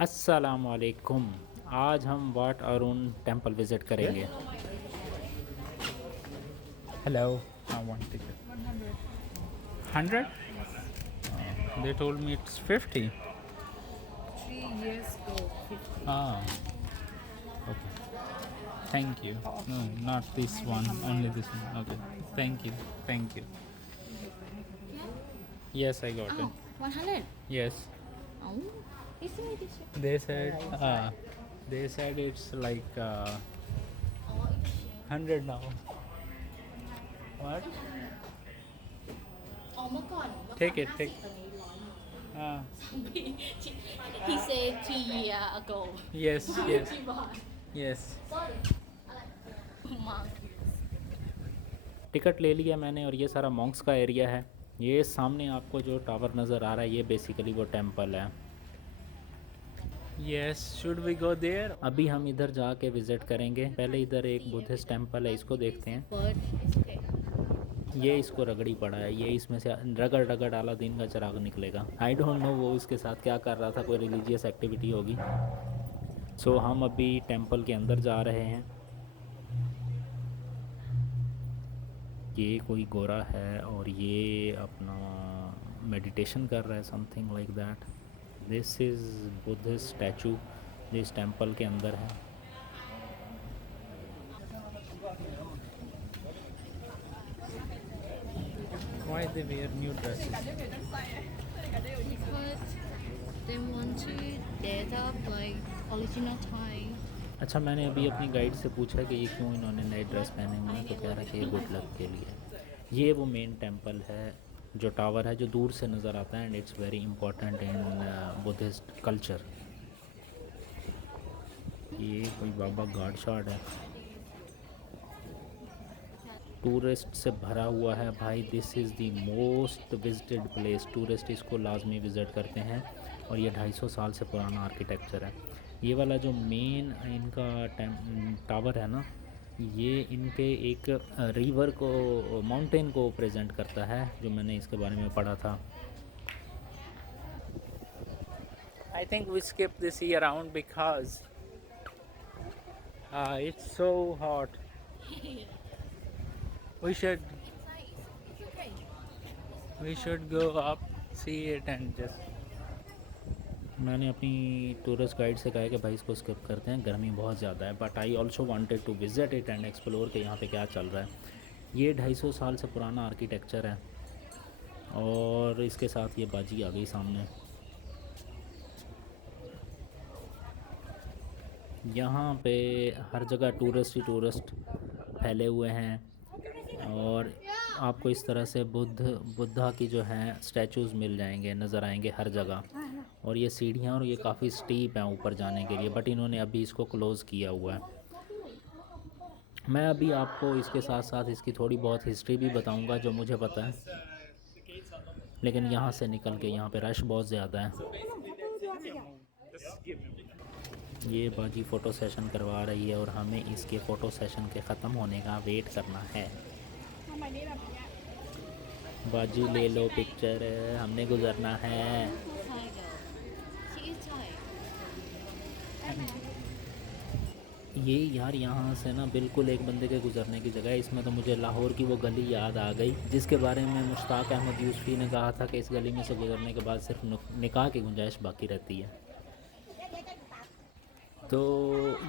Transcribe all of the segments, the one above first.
अस्सलाम वालेकुम। आज हम वाट अरुण टेंपल विज़िट करेंगे। Hello, I want ticket 100। They told me it's 50। 3 years ago, 50. हाँ, okay, thank you. No, not this one, only this one. Okay, thank you, thank you. Yes, I got Oh, it. 100. Yes, Oh, it's me this year. they said it's like 100 now. What? เมื่อก่อน Take it, take. 50 ตอนนี้ 100 Ah, He said 3 years ago. yes, yes, ที่บ้าน yes. Sorry. Mark. Ticket ले लिया मैंने और ये सारा Monks का area है। ये सामने आपको जो टावर नज़र आ रहा है ये बेसिकली वो टेंपल है। Yes, should we go there? अभी हम इधर जाके विज़िट करेंगे। पहले इधर एक बुद्धिस्ट टेंपल है, इसको देखते हैं। But it's okay. ये इसको रगड़ी पड़ा है, ये इसमें से रगड़ रगड़ आला दिन का चिराग निकलेगा। आई डोंट नो वो इसके साथ क्या कर रहा था, कोई रिलीजियस एक्टिविटी होगी। सो हम अभी टेंपल के अंदर जा रहे हैं। ये कोई गोरा है और ये अपना मेडिटेशन कर रहा है, something like that. This is Buddhist statue जो इस टेंपल के अंदर है। Why they wear new dresses? Because they want to dress up like original Thai. अच्छा, मैंने अभी अपनी गाइड से पूछा कि ये क्यों इन्होंने नए ड्रेस पहने हुए हैं, तो कह रहा है कि ये गुड लक के लिए। ये वो मेन टेंपल है, जो टावर है जो दूर से नज़र आता है, and it's very important in Buddhist culture. ये कोई बाबा गाड शार्ड है, टूरिस्ट से भरा हुआ है भाई। This is the most visited place, tourist इसको लाजमी विज़िट करते हैं। और ये 250 साल से पुराना आर्किटेक्चर है। ये वाला जो मेन इनका टावर है ना, ये इनके एक रिवर को, माउंटेन को प्रेजेंट करता है, जो मैंने इसके बारे में पढ़ा था। I think we skip this year around because it's so hot. We should It's okay. go up, see it and just। मैंने अपनी टूरिस्ट गाइड से कहा है कि भाई इसको स्किप करते हैं, गर्मी बहुत ज़्यादा है। But I also wanted to visit it and explore कि यहाँ पे क्या चल रहा है। ये 250 साल से पुराना आर्किटेक्चर है और इसके साथ ये बाजी आ गई सामने। यहाँ पे हर जगह टूरिस्ट ही टूरिस्ट फैले हुए हैं और आपको इस तरह से बुद्धा की जो है स्टैचूज़ मिल जाएंगे, नज़र आएंगे हर जगह। और ये सीढ़ियाँ, और ये काफ़ी स्टीप हैं ऊपर जाने के लिए, बट इन्होंने अभी इसको क्लोज़ किया हुआ है। मैं अभी आपको इसके साथ साथ इसकी थोड़ी बहुत हिस्ट्री भी बताऊंगा जो मुझे पता है, लेकिन यहाँ से निकल के, यहाँ पे रश बहुत ज़्यादा है। ये बाजी फ़ोटो सेशन करवा रही है और हमें इसके फ़ोटो सेशन के ख़त्म होने का वेट करना है। बाजी ले लो पिक्चर, हमने गुजरना है। Thai girl. She is Thai. ये यार यहाँ से ना बिल्कुल एक बंदे के गुजरने की जगह है। इसमें तो मुझे लाहौर की वो गली याद आ गई जिसके बारे में मुश्ताक अहमद यूसुफ़ी ने कहा था कि इस गली में से गुजरने के बाद सिर्फ निकाह की गुंजाइश बाकी रहती है। तो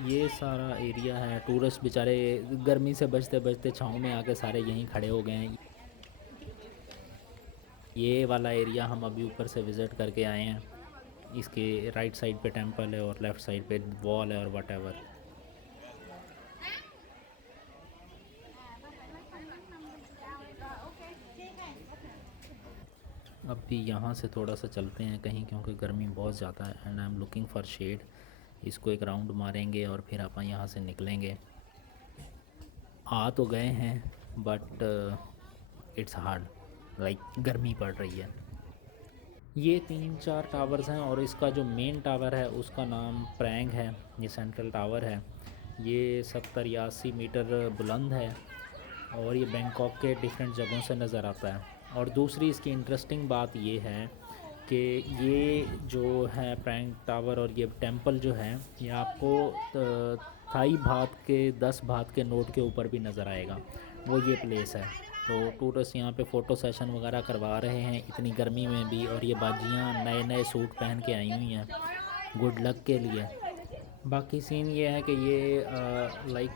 ये सारा एरिया है, टूरिस्ट बेचारे गर्मी से बचते बचते छाँव में आके सारे यहीं खड़े हो गए हैं। ये वाला एरिया हम अभी ऊपर से विज़िट करके आए हैं। इसके राइट साइड पे टेंपल है और लेफ़्ट साइड पे वॉल है और वट एवर। अब भी यहाँ से थोड़ा सा चलते हैं कहीं, क्योंकि गर्मी बहुत ज़्यादा है and I am looking for shade. इसको एक राउंड मारेंगे और फिर आप यहाँ से निकलेंगे। आ तो गए हैं बट इट्स हार्ड, लाइक गर्मी पड़ रही है। ये 3-4 टावर्स हैं और इसका जो मेन टावर है उसका नाम प्रैंग है। ये सेंट्रल टावर है, ये 70-80 मीटर बुलंद है और ये बैंकॉक के डिफरेंट जगहों से नज़र आता है। और दूसरी इसकी इंटरेस्टिंग बात ये है कि ये जो है प्रैंक टावर और ये टेंपल जो है ये आपको थाई बात के 10 बात के नोट के ऊपर भी नज़र आएगा, वो ये प्लेस है। तो टूरिस्ट यहाँ पे फ़ोटो सेशन वगैरह करवा रहे हैं इतनी गर्मी में भी, और ये बाजियाँ नए नए सूट पहन के आई हुई हैं गुड लक के लिए। बाकी सीन ये है कि ये लाइक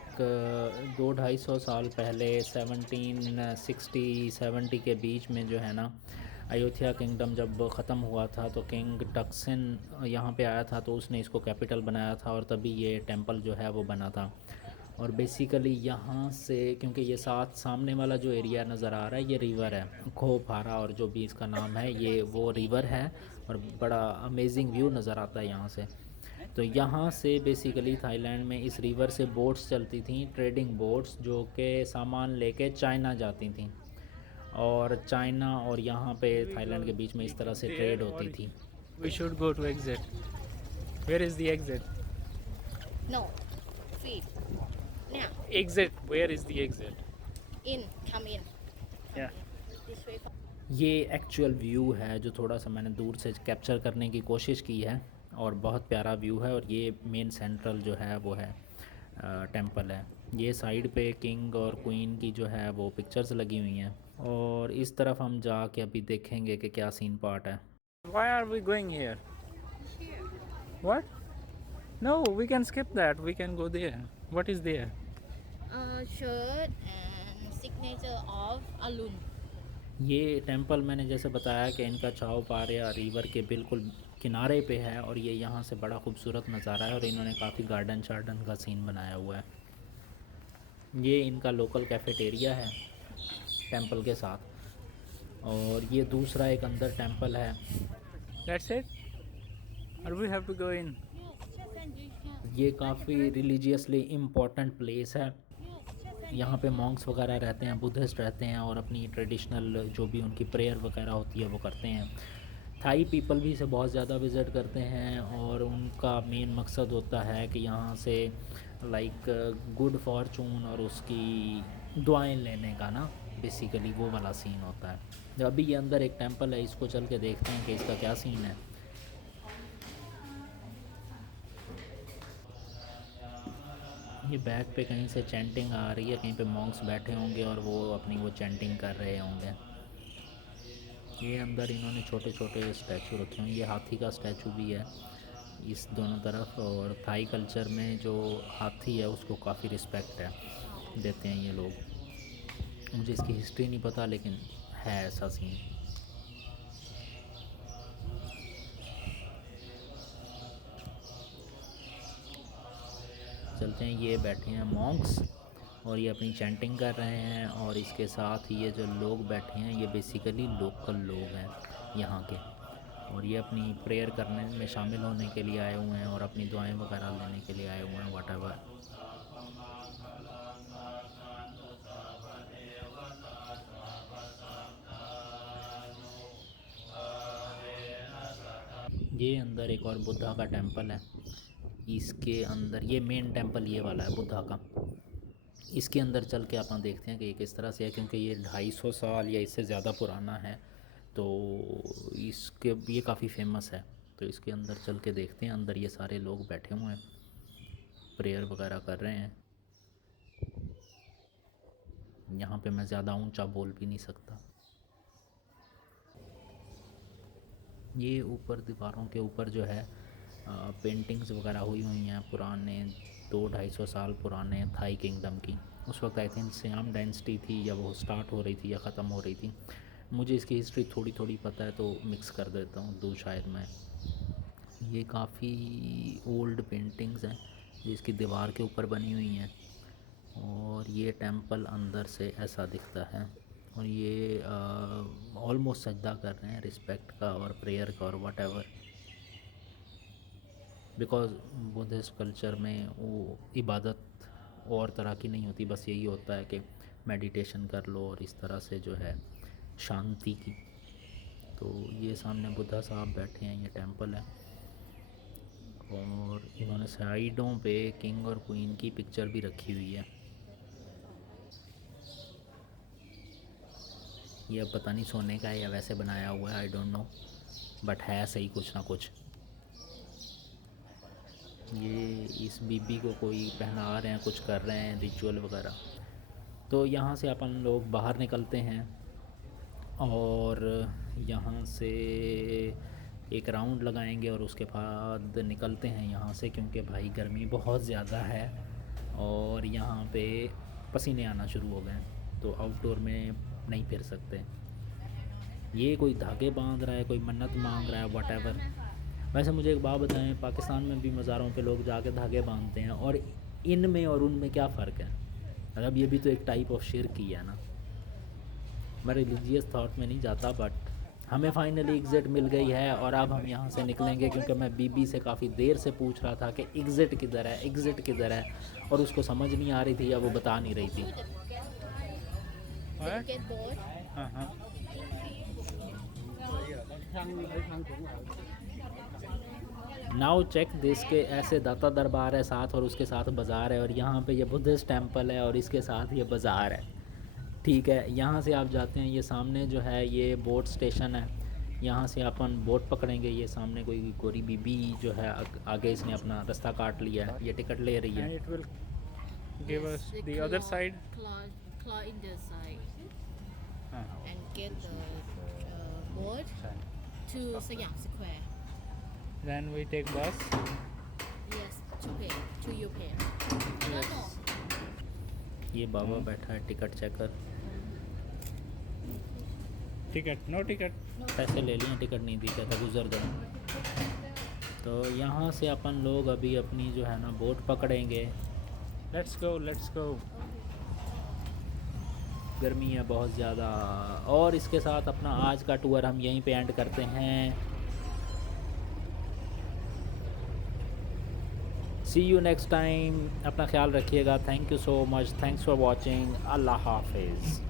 200-250 साल पहले 1760-70 के बीच में जो है ना, अयोध्या किंगडम जब ख़त्म हुआ था तो किंग टक्सिन यहाँ पे आया था, तो उसने इसको कैपिटल बनाया था और तभी ये टेंपल जो है वो बना था। और बेसिकली यहाँ से, क्योंकि ये साथ सामने वाला जो एरिया नज़र आ रहा है ये रिवर है, खोफारा और जो भी इसका नाम है ये वो रिवर है, और बड़ा अमेजिंग व्यू नज़र आता है यहाँ से। तो यहाँ से बेसिकली थाईलैंड में इस रिवर से बोट्स चलती थी, ट्रेडिंग बोट्स, जो कि सामान लेके चाइना जाती थी, और चाइना और यहाँ पे थाईलैंड के बीच में इस तरह से ट्रेड होती थी। We should go to exit. Where is the exit? No. Feet. Now. Exit. Where is the exit? In. Come in. Yeah. This way. ये एक्चुअल व्यू है जो थोड़ा सा मैंने दूर से कैप्चर करने की कोशिश की है, और बहुत प्यारा व्यू है। और ये मेन सेंट्रल जो है वो है टेंपल है। ये साइड पे किंग और क्वीन की जो है वो पिक्चर्स लगी हुई हैं, और इस तरफ हम जाके अभी देखेंगे कि क्या सीन पार्ट है। Why are we going here? What? No, we can skip that. We can go there. What is there? Shirt and signature of Alun. ये टेंपल मैंने जैसे बताया कि इनका चाओ पारिया रिवर के बिल्कुल किनारे पे है, और ये यहाँ से बड़ा खूबसूरत नज़ारा है, और इन्होंने काफ़ी गार्डन शार्डन का सीन बनाया हुआ है। ये इनका लोकल कैफेटेरिया है टेंपल के साथ, और ये दूसरा एक अंदर टेंपल है। That's it? Or we have to go in? ये काफ़ी रिलीजियसली इम्पोर्टेंट प्लेस है। यहाँ पे मॉन्क्स वगैरह रहते हैं, बुद्धिस्ट रहते हैं, और अपनी ट्रेडिशनल जो भी उनकी प्रेयर वगैरह होती है वो करते हैं। थाई पीपल भी इसे बहुत ज़्यादा विज़िट करते हैं, और उनका मेन मकसद होता है कि यहाँ से लाइक गुड फॉर्चून और उसकी दुआएं लेने का ना, बेसिकली वो वाला सीन होता है। जब अभी ये अंदर एक टेंपल है, इसको चल के देखते हैं कि इसका क्या सीन है। ये बैक पे कहीं से चैंटिंग आ रही है, कहीं पे मॉन्क्स बैठे होंगे और वो अपनी वो चैंटिंग कर रहे होंगे। ये अंदर इन्होंने छोटे छोटे स्टैचू रखे होंगे, ये हाथी का स्टैचू भी है इस दोनों तरफ। और थाई कल्चर में जो हाथी है उसको काफ़ी रिस्पेक्ट है देते हैं ये लोग। मुझे इसकी हिस्ट्री नहीं पता, लेकिन है ऐसा सीन। चलते हैं, ये बैठे हैं मॉन्क्स और ये अपनी चैंटिंग कर रहे हैं, और इसके साथ ये जो लोग बैठे हैं ये बेसिकली लोकल लोग हैं यहाँ के, और ये अपनी प्रेयर करने में शामिल होने के लिए आए हुए हैं और अपनी दुआएं वगैरह लेने के लिए आए हुए हैं, व्हाटएवर। ये अंदर एक और बुद्धा का टेंपल है, इसके अंदर ये मेन टेंपल ये वाला है बुद्धा का। इसके अंदर चल के अपन देखते हैं कि ये किस तरह से है, क्योंकि ये 250 साल या इससे ज़्यादा पुराना है, तो इसके ये काफ़ी फेमस है। तो इसके अंदर चल के देखते हैं। अंदर ये सारे लोग बैठे हुए हैं, प्रेयर वगैरह कर रहे हैं। यहाँ पे मैं ज़्यादा ऊंचा बोल भी नहीं सकता। ये ऊपर दीवारों के ऊपर जो है पेंटिंग्स वगैरह हुई हुई हैं पुराने 200-250 साल पुराने थाई किंगडम की। उस वक्त आई थिंक सियाम डायनेस्टी थी, या वो स्टार्ट हो रही थी या ख़त्म हो रही थी। मुझे इसकी हिस्ट्री थोड़ी थोड़ी पता है तो मिक्स कर देता हूँ दो शायद मैं। ये काफ़ी ओल्ड पेंटिंग्स हैं जो इसकी दीवार के ऊपर बनी हुई हैं, और ये टेंपल अंदर से ऐसा दिखता है। और ये ऑलमोस्ट सजदा कर रहे हैं रिस्पेक्ट का और प्रेयर का और व्हाटएवर, बिकॉज़ बुद्धिस्ट कल्चर में वो इबादत और तरह की नहीं होती, बस यही होता है कि मेडिटेशन कर लो और इस तरह से जो है शांति की। तो ये सामने बुद्धा साहब बैठे हैं, ये टेंपल है, और इन्होंने साइडों पे किंग और क्वीन की पिक्चर भी रखी हुई है। ये अब पता नहीं सोने का है या वैसे बनाया हुआ है, आई डोंट नो, बट है सही कुछ ना कुछ। ये इस बीबी को कोई पहना रहे हैं, कुछ कर रहे हैं रिचुअल वगैरह। तो यहाँ से अपन लोग बाहर निकलते हैं और यहाँ से एक राउंड लगाएंगे और उसके बाद निकलते हैं यहाँ से, क्योंकि भाई गर्मी बहुत ज़्यादा है और यहाँ पे पसीने आना शुरू हो गए हैं, तो आउटडोर में नहीं फिर सकते। ये कोई धागे बांध रहा है, कोई मन्नत मांग रहा है, व्हाटएवर। वैसे मुझे एक बात बताएं, पाकिस्तान में भी मज़ारों पे लोग जाके धागे बांधते हैं, और इनमें और उनमें क्या फ़र्क है? मतलब ये भी तो एक टाइप ऑफ शिर्क ही है ना। मैं रिलीजियस थॉट में नहीं जाता, बट हमें फाइनली एग्ज़िट मिल गई है और अब हम यहाँ से निकलेंगे, क्योंकि मैं बीबी से काफ़ी देर से पूछ रहा था कि एग्ज़िट किधर है, एग्ज़िट किधर है, और उसको समझ नहीं आ रही थी या वो बता नहीं रही थी। Get bored. हाँ। नाउ चेक दिस के ऐसे दाता दरबार है साथ, और उसके साथ बाज़ार है, और यहाँ पे ये बुद्धिस्ट टेंपल है और इसके साथ ये बाज़ार है। ठीक है, यहाँ से आप जाते हैं, ये सामने जो है ये बोट स्टेशन है, यहाँ से अपन बोट पकड़ेंगे। ये सामने कोई गोरी बीबी जो है आगे इसने अपना रास्ता काट लिया है, ये टिकट ले रही And है। it will give us Yes, the other side. Claw in the side हाँ, and get the board to Siam Square. then we take bus. Yes, to pay. To you pay. No. ये बाबा बैठा है ticket checker, Ticket, no ticket. पैसे ले लिए, ticket नहीं दी, कहता गुजर दो। तो यहाँ से अपन लोग अभी अपनी जो है ना बोट पकड़ेंगे। Let's go, let's go. गर्मी है बहुत ज़्यादा, और इसके साथ अपना आज का टूर हम यहीं पे एंड करते हैं। सी यू नेक्स्ट टाइम, अपना ख्याल रखिएगा। Thank you so much, thanks for watching. अल्लाह हाफिज़।